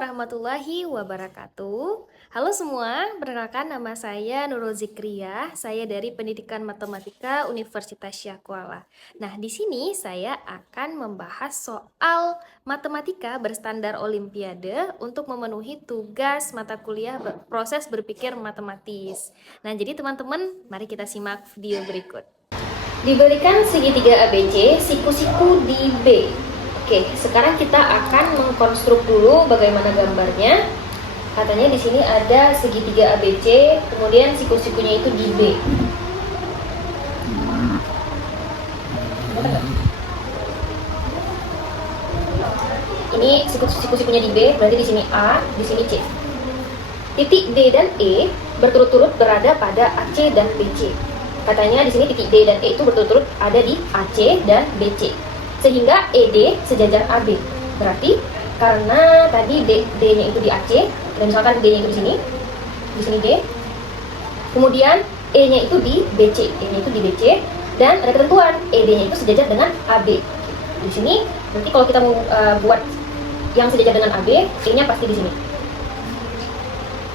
warahmatullahi wabarakatuh. Halo semua, perkenalkan nama saya Nurul Zikriah. Saya dari Pendidikan Matematika Universitas Syahkuala. Nah, di sini saya akan membahas soal matematika berstandar Olimpiade untuk memenuhi tugas mata kuliah proses berpikir matematis. Nah, jadi teman-teman, mari kita simak video berikut. Diberikan segitiga ABC, siku-siku di B. Oke, sekarang kita akan mengkonstruk dulu bagaimana gambarnya. Katanya di sini ada segitiga ABC, kemudian siku-sikunya itu di B. Ini siku-sikunya di B, berarti di sini A, di sini C. Titik D dan E berturut-turut berada pada AC dan BC. Katanya di sini titik D dan E itu berturut-turut ada di AC dan BC. Sehingga ED sejajar AB. Berarti karena tadi D-nya itu di AC, dan misalkan D-nya itu di sini D. Kemudian E-nya itu di BC, E-nya itu di BC, dan ada ketentuan ED-nya itu sejajar dengan AB. Di sini nanti kalau kita mau buat yang sejajar dengan AB, E-nya pasti di sini.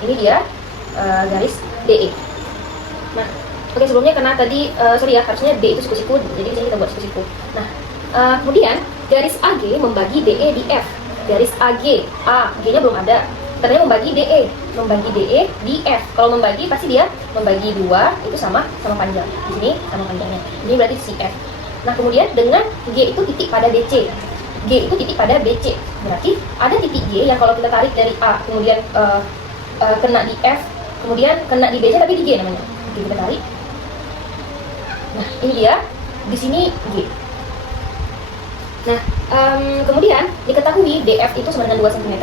Ini dia garis DE. Nah, oke, sebelumnya karena tadi harusnya D itu siku-siku, jadi di sini kita buat siku-siku. Nah, kemudian garis AG membagi DE di F. Garis AG, G-nya belum ada. Katanya membagi DE di F. Kalau membagi pasti dia membagi 2 itu sama panjang. Di sini sama panjangnya. Ini berarti si F. Nah, kemudian dengan G itu titik pada BC. G itu titik pada BC. Berarti ada titik G yang kalau kita tarik dari A kemudian kena di F, kemudian kena di BC tapi di G namanya. Oke, kita tarik. Nah, ini dia. Di sini G. Nah, kemudian diketahui DF itu sama dengan 2 cm.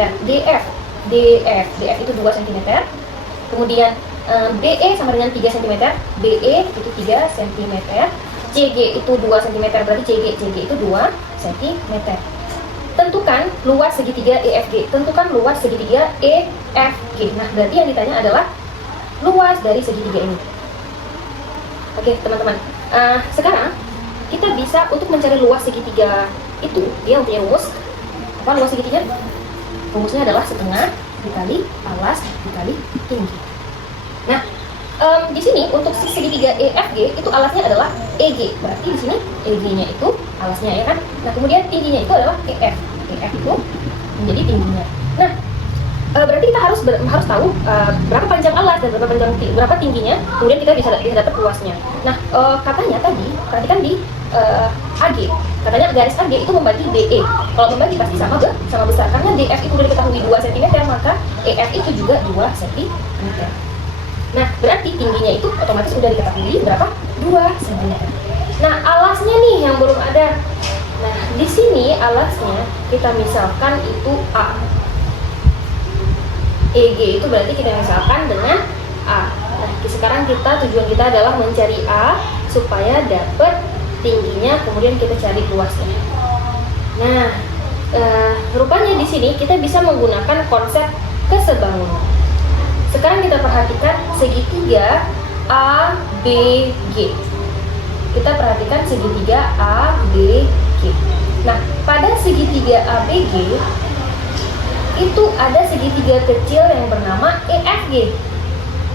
DF itu 2 cm. Kemudian BE sama dengan 3 cm. BE itu 3 cm. CG itu 2 cm, berarti CG itu 2 cm. Tentukan luas segitiga EFG. Tentukan luas segitiga EFG. Nah, berarti yang ditanya adalah luas dari segitiga ini. Oke, teman-teman. Sekarang kita bisa untuk mencari luas segitiga itu, dia mempunyai rumus. Apa luas segitiga? Rumusnya adalah setengah dikali alas dikali tinggi. Nah, di sini untuk segitiga EFG itu alasnya adalah EG. Berarti di sini EG-nya itu alasnya, ya kan? Nah, kemudian tingginya itu adalah EF. EF itu menjadi tingginya. Nah, berarti kita harus tahu berapa panjang alas dan berapa tingginya, kemudian kita bisa dapat luasnya. Nah, katanya tadi perhatikan di AG, katanya garis AG itu membagi DE. Kalau membagi pasti sama besar, karena DF itu sudah diketahui 2 cm, maka EF itu juga 2 cm. Nah, berarti tingginya itu otomatis sudah diketahui berapa? 2 cm. Nah, alasnya nih yang belum ada. Nah, di sini alasnya kita misalkan itu A. EG itu berarti kita misalkan dengan A. Nah, sekarang tujuan kita adalah mencari A supaya dapat tingginya, kemudian kita cari luasnya. Nah, rupanya di sini kita bisa menggunakan konsep kesebangunan. Sekarang kita perhatikan segitiga ABG. Kita perhatikan segitiga ABG. Nah, pada segitiga ABG itu ada segitiga kecil yang bernama EFG,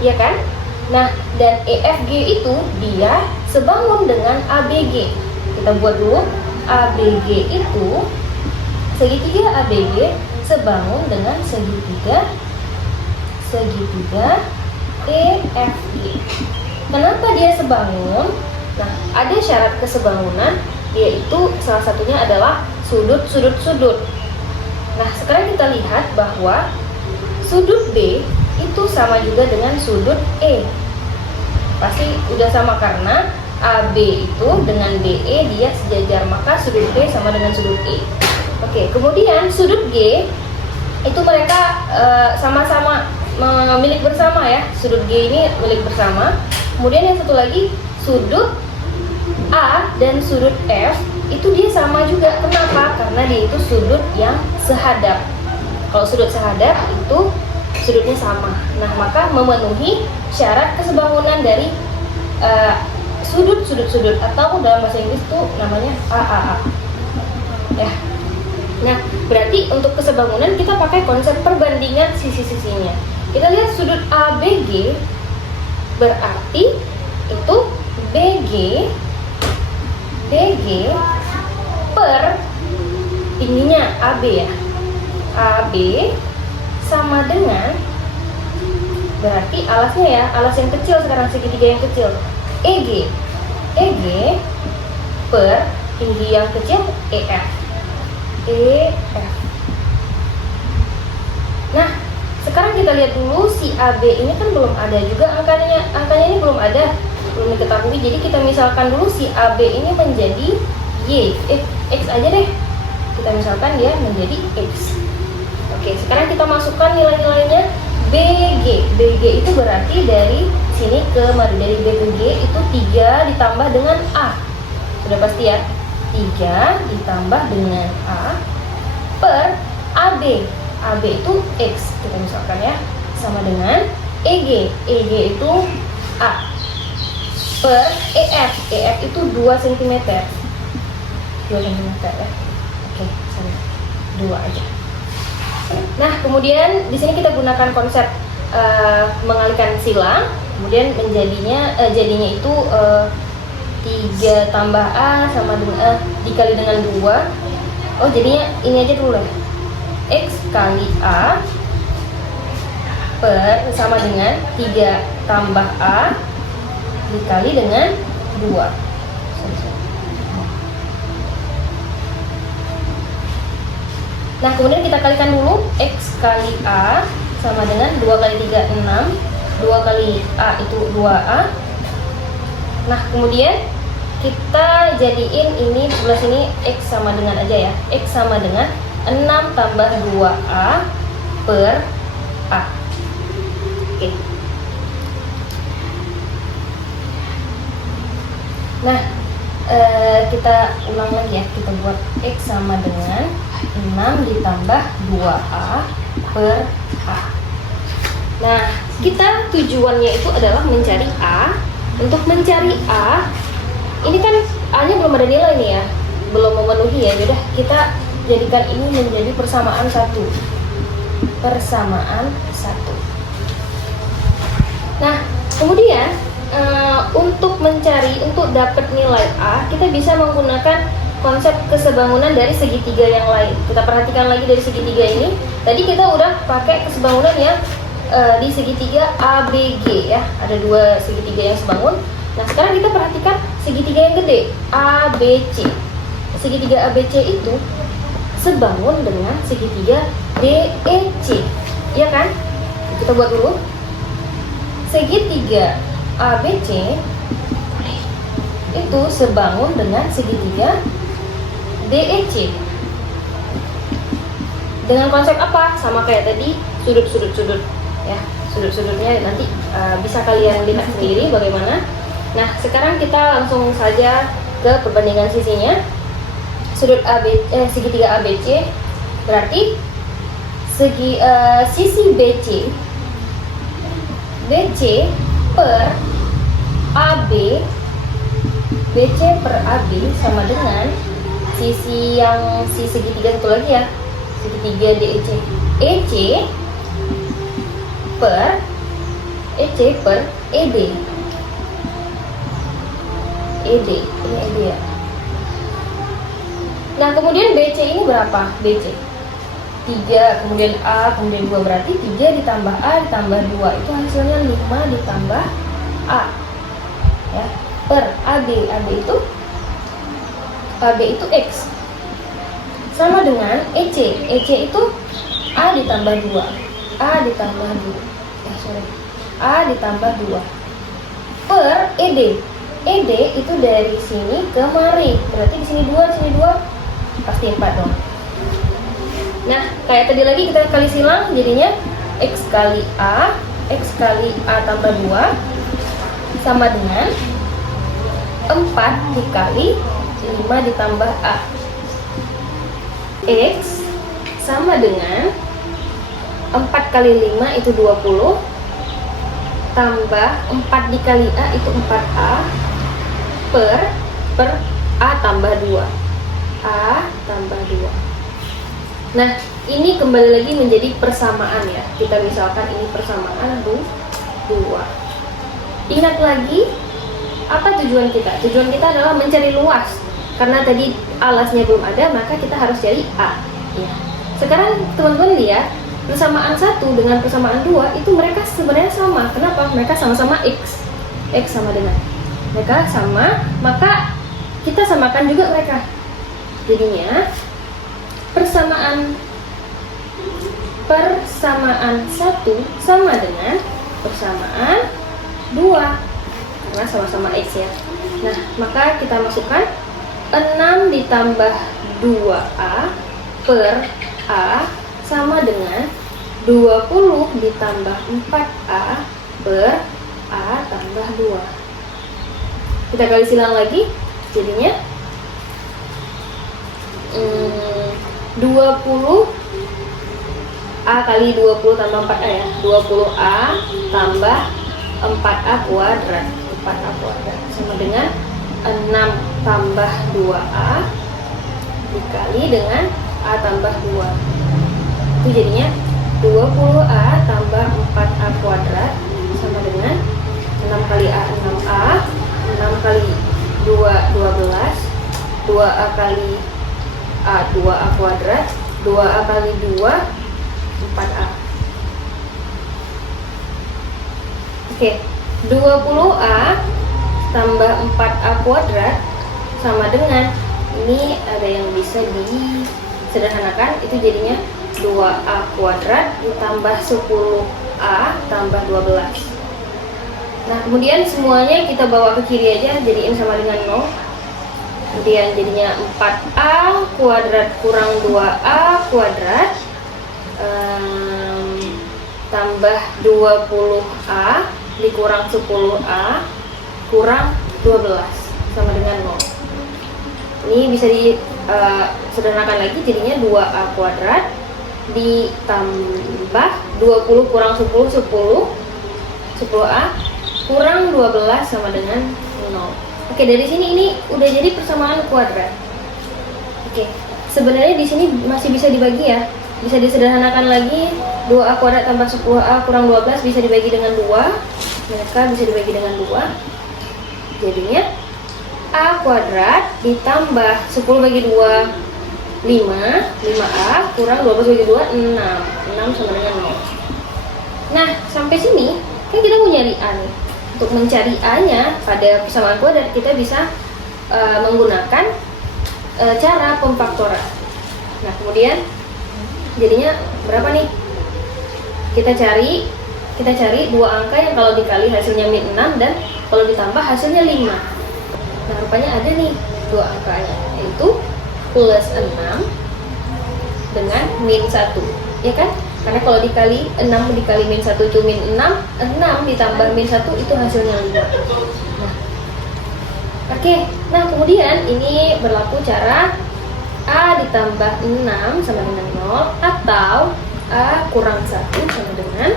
ya kan? Nah, dan EFG itu dia sebangun dengan ABG. Kita buat dulu. ABG itu segitiga ABG sebangun dengan segitiga EFG. Kenapa dia sebangun? Nah, ada syarat kesebangunan, yaitu salah satunya adalah sudut-sudut. Nah, sekarang kita lihat bahwa sudut B itu sama juga dengan sudut E. Pasti udah sama karena AB itu dengan DE dia sejajar, maka sudut B sama dengan sudut E. Oke, kemudian sudut G itu mereka sama-sama milik bersama, ya. Sudut G ini milik bersama. Kemudian yang satu lagi sudut A dan sudut F itu dia sama juga. Kenapa? Karena dia itu sudut yang sehadap. Kalau sudut sehadap itu sudutnya sama. Nah, maka memenuhi syarat kesebangunan dari sudut atau dalam bahasa Inggris itu namanya AAA. Ya. Nah, berarti untuk kesebangunan kita pakai konsep perbandingan sisi-sisinya. Kita lihat sudut ABG, berarti itu BG per tingginya AB ya. AB sama dengan, berarti alasnya ya, alas yang kecil sekarang, segitiga yang kecil, EG per tinggi yang kecil EF. Nah, sekarang kita lihat dulu si AB ini kan belum ada juga angkanya ini belum ada, belum diketahui. Jadi kita misalkan dulu si AB ini menjadi X aja deh. Kita misalkan dia menjadi X. Oke, sekarang kita masukkan nilai-nilainya. BG itu berarti dari sini ke dari B ke G itu 3 ditambah dengan A. Sudah pasti ya, 3 ditambah dengan A per AB itu X, kita misalkan ya, sama dengan EG itu A per EF itu 2 cm ya. Oke, sorry, 2 aja. Nah, kemudian di sini kita gunakan konsep mengalihkan silang, kemudian jadinya itu 3 tambah A sama dengan dikali dengan 2. Oh, jadinya ini aja dulu ya. X kali A per sama dengan 3 tambah A dikali dengan 2. Nah, kemudian kita kalikan dulu. X kali A sama dengan 2 kali 3, 6. 2 kali A itu 2A. Nah, kemudian kita jadiin ini sebelah sini X sama dengan aja ya. X sama dengan 6 tambah 2A per A. Oke. Nah, kita ulang lagi ya. Kita buat X sama dengan 6 ditambah 2A per A. Nah, kita tujuannya itu adalah mencari A. Untuk mencari A, ini kan A-nya belum ada nilai nih ya, belum memenuhi ya. Yaudah, kita jadikan ini menjadi persamaan 1. Nah, kemudian untuk dapat nilai A, kita bisa menggunakan konsep kesebangunan dari segitiga yang lain. Kita perhatikan lagi dari segitiga ini. Tadi kita udah pakai kesebangunan yang di segitiga ABG ya. Ada 2 segitiga yang sebangun. Nah, sekarang kita perhatikan segitiga yang gede, ABC. Segitiga ABC itu sebangun dengan segitiga DEC. Iya kan? Kita buat dulu. Segitiga ABC itu sebangun dengan segitiga DEC. Dengan konsep apa? Sama kayak tadi, sudut-sudut ya. Sudut-sudutnya nanti bisa kalian lihat sendiri bagaimana. Nah, sekarang kita langsung saja ke perbandingan sisinya. Segitiga ABC berarti sisi BC per AB, BC per AB sama dengan sisi segitiga satu lagi ya, segitiga DEC, EC per ED. Ini ED ya. Nah, kemudian BC ini berapa? BC 3, kemudian A, kemudian 2, berarti 3 ditambah A ditambah 2 itu hasilnya 5 ditambah A ya, per AB itu X sama dengan EC itu A ditambah 2 A ditambah 2 per ED itu dari sini kemari, berarti di sini 2 pasti 4 dong. Nah, kayak tadi lagi kita kali silang, jadinya X kali A tambah 2 sama dengan 4 dikali 5 ditambah A. X sama dengan 4 kali 5 itu 20 tambah 4 dikali A itu 4A per A tambah 2. Nah, ini kembali lagi menjadi persamaan ya. Kita misalkan ini persamaan 2. Ingat lagi, apa tujuan kita? Tujuan kita adalah mencari luas. Karena tadi alasnya belum ada, maka kita harus cari A. Ya. Sekarang teman-teman lihat, persamaan 1 dengan persamaan 2 itu mereka sebenarnya sama. Kenapa? Mereka sama-sama X. X sama dengan. Mereka sama, maka kita samakan juga mereka. Jadinya persamaan 1 sama dengan persamaan 2 karena sama-sama X ya. Nah, maka kita masukkan 6 ditambah 2A per A sama dengan 20 ditambah 4A per A tambah 2. Kita kali silang lagi, jadinya 20 A kali 20 tambah 4A ya, 20A tambah 4A kuadrat, 4A kuadrat sama dengan 6 tambah 2A dikali dengan A tambah 2. Itu jadinya 20A tambah 4A kuadrat sama dengan 6 kali A 6A, 6 kali 2 12, 2A kali A 2A kuadrat, 2A kali 2 4A. Oke, 20A tambah 4A kuadrat sama dengan, ini ada yang bisa disederhanakan, itu jadinya 2A kuadrat ditambah 10A tambah 12. Nah, kemudian semuanya kita bawa ke kiri aja, jadiin sama dengan 0. Kemudian jadinya 4A kuadrat kurang 2A kuadrat tambah 20A dikurang 10A kurang 12 sama dengan 0. Ini bisa disederhanakan lagi, jadinya 2A kuadrat ditambah 20 kurang 10 10A kurang 12 sama dengan 0. Oke, dari sini ini udah jadi persamaan kuadrat. Oke, sebenarnya di sini masih bisa dibagi ya. Bisa disederhanakan lagi, 2A kuadrat tambah 10A kurang 12 bisa dibagi dengan 2. Mereka bisa dibagi dengan 2. Jadinya A kuadrat ditambah 10 bagi 2 5, 5A kurang 12 bagi 2 6. 6 sama dengan 0. Nah, sampai sini kan kita mau nyari A nih. Untuk mencari A-nya pada persamaan kuadrat, kita bisa menggunakan cara pemfaktoran. Nah, kemudian jadinya berapa nih? Kita cari dua angka yang kalau dikali hasilnya min 6 dan kalau ditambah hasilnya 5. Nah, rupanya ada nih dua angkanya, yaitu plus 6 dengan min 1, ya kan? Karena kalau dikali 6 dikali min 1 itu min 6, 6 ditambah min 1 itu hasilnya 5. Nah, oke. Nah, kemudian ini berlaku cara A ditambah 6 sama dengan 0 atau A kurang 1 sama dengan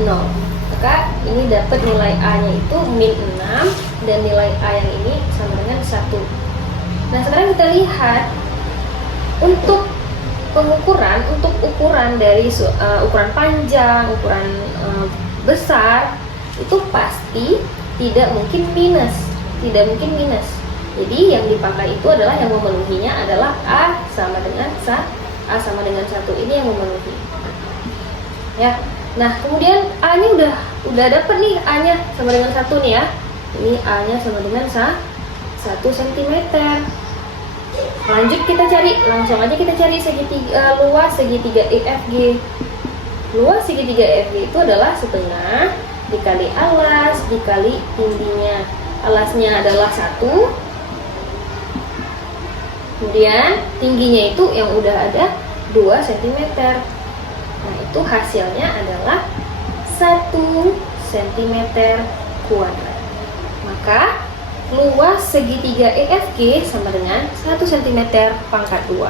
0. Maka ini dapat nilai A-nya itu min 6 dan nilai A yang ini sama dengan 1. Nah, sekarang kita lihat untuk pengukuran, untuk ukuran dari ukuran panjang, ukuran besar itu pasti tidak mungkin minus, Jadi yang dipakai itu adalah yang memenuhinya adalah A sama dengan 1 ini yang memenuhi. Ya. Nah, kemudian A-nya udah dapet nih, A-nya sama dengan 1 nih ya. Ini A-nya sama dengan 1 cm. Lanjut kita cari, langsung aja kita cari luas segitiga EFG. Luas segitiga EFG itu adalah setengah dikali alas dikali tingginya. Alasnya adalah 1, kemudian tingginya itu yang udah ada 2 cm. Nah, itu hasilnya adalah 1 cm kuadrat. Maka luas segitiga EFG sama dengan 1 cm pangkat 2.